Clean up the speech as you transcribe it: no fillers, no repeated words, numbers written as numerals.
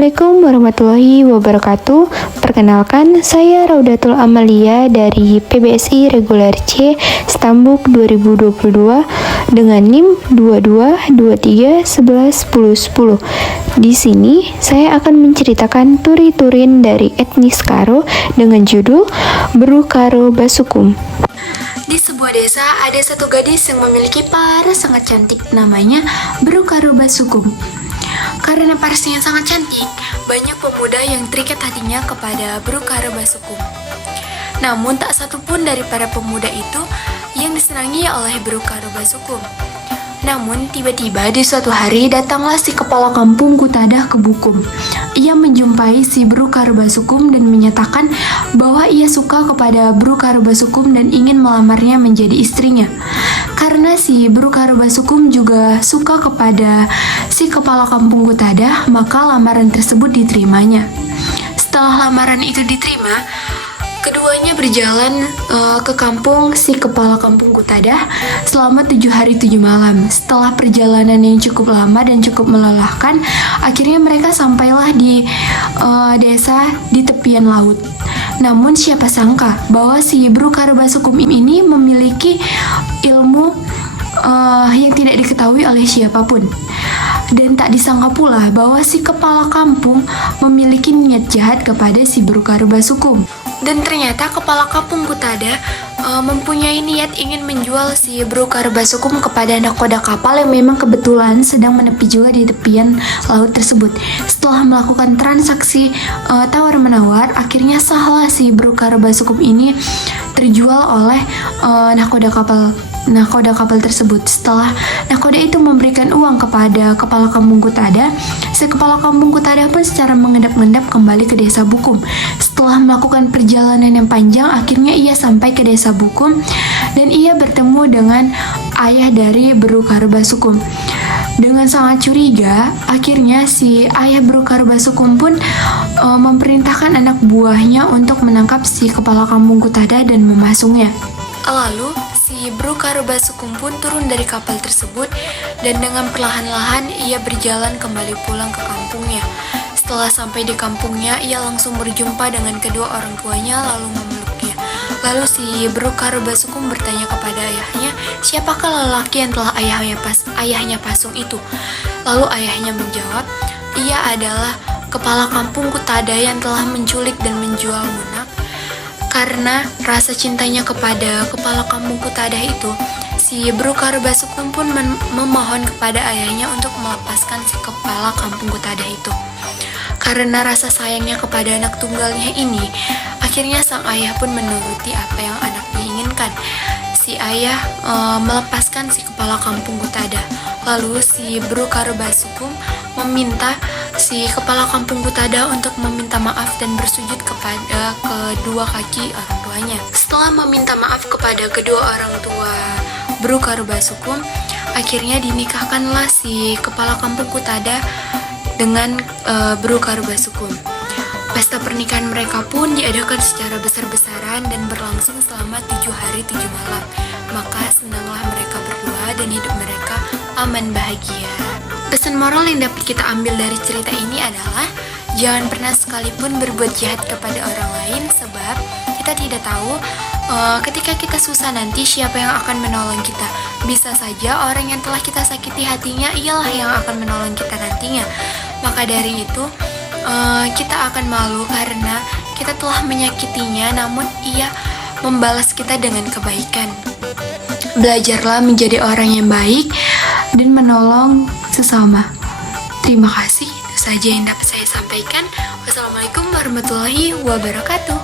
Assalamualaikum warahmatullahi wabarakatuh. Perkenalkan, saya Raudatul Amalia dari PBSI Reguler C Stambuk 2022 dengan NIM 2223111010. Di sini saya akan menceritakan turi-turin dari etnis Karo dengan judul Bru Karo Basukum. Di sebuah desa ada satu gadis yang memiliki paras sangat cantik, namanya Bru Karo Basukum. Karena parasnya sangat cantik, banyak pemuda yang terikat hatinya kepada Bru Karo Basukum. Namun tak satu pun dari para pemuda itu yang disenangi oleh Bru Karo Basukum. Namun tiba-tiba di suatu hari datanglah si kepala kampung Kutadah ke Bukum. Ia menjumpai si Bru Karo Basukum dan menyatakan bahwa ia suka kepada Bru Karo Basukum dan ingin melamarnya menjadi istrinya. Karena si Bru Karo Basukum juga suka kepada si kepala kampung Kutadah, maka lamaran tersebut diterimanya. Setelah lamaran itu diterima, keduanya berjalan ke kampung si kepala kampung Kutadah selama 7 hari 7 malam. Setelah perjalanan yang cukup lama dan cukup melelahkan, akhirnya mereka sampailah di desa di tepian laut. Namun siapa sangka bahwa si Bru Karo Basukum ini memiliki ilmu yang tidak diketahui oleh siapapun. Dan tak disangka pula bahwa si kepala kampung memiliki niat jahat kepada si Bru Karo Basukum. Dan ternyata kepala kampung Kutadah mempunyai niat ingin menjual si Bru Karo Basukum kepada nakoda kapal yang memang kebetulan sedang menepi juga di tepian laut tersebut. Setelah melakukan transaksi tawar-menawar, akhirnya sahlah si Bru Karo Basukum ini terjual oleh nakoda kapal tersebut. Setelah nakoda itu memberikan uang kepada kepala kampung Kutadah, si kepala kampung Kutadah pun secara mengendap-endap kembali ke desa Bukum. Setelah melakukan perjalanan yang panjang, akhirnya ia sampai ke desa Bukum dan ia bertemu dengan ayah dari Bru Karo Basukum. Dengan sangat curiga, akhirnya si ayah Bru Karo Basukum pun memerintahkan anak buahnya untuk menangkap si kepala kampung Kutadah dan memasungnya. Lalu si Bru Karo Basukum pun turun dari kapal tersebut dan dengan perlahan-lahan ia berjalan kembali pulang ke kampungnya. Setelah sampai di kampungnya, ia langsung berjumpa dengan kedua orang tuanya lalu memeluknya. Lalu si Bru Karo Basukum bertanya kepada ayahnya, siapakah lelaki yang telah ayahnya pasung itu? Lalu ayahnya menjawab, ia adalah kepala kampung Kutadah yang telah menculik dan menjual Munak. Karena rasa cintanya kepada kepala kampung Kutadah itu, si Bru Karo Basukum pun memohon kepada ayahnya untuk melepaskan si kepala kampung Kutadah itu. Karena rasa sayangnya kepada anak tunggalnya ini, akhirnya sang ayah pun menuruti apa yang anaknya inginkan. Si ayah melepaskan si kepala kampung Kutadah. Lalu si Bru Karo Basukum meminta si kepala kampung Kutadah untuk meminta maaf dan bersujud kepada kedua kaki orang tuanya. Setelah meminta maaf kepada kedua orang tua Bru Karo Basukum, akhirnya dinikahkanlah si kepala kampung Kutadah dengan Bru Karo Basukum. Pesta pernikahan mereka pun diadakan secara besar-besaran dan berlangsung selama 7 hari 7 malam. Maka senanglah mereka berdua dan hidup mereka aman bahagia. Pesan moral yang dapat kita ambil dari cerita ini adalah jangan pernah sekalipun berbuat jahat kepada orang lain, sebab kita tidak tahu ketika kita susah nanti siapa yang akan menolong kita. Bisa saja orang yang telah kita sakiti hatinya ialah yang akan menolong kita nantinya. Maka dari itu kita akan malu karena kita telah menyakitinya, namun ia membalas kita dengan kebaikan. Belajarlah menjadi orang yang baik dan menolong sesama. Terima kasih, itu saja yang dapat saya sampaikan. Wassalamualaikum warahmatullahi wabarakatuh.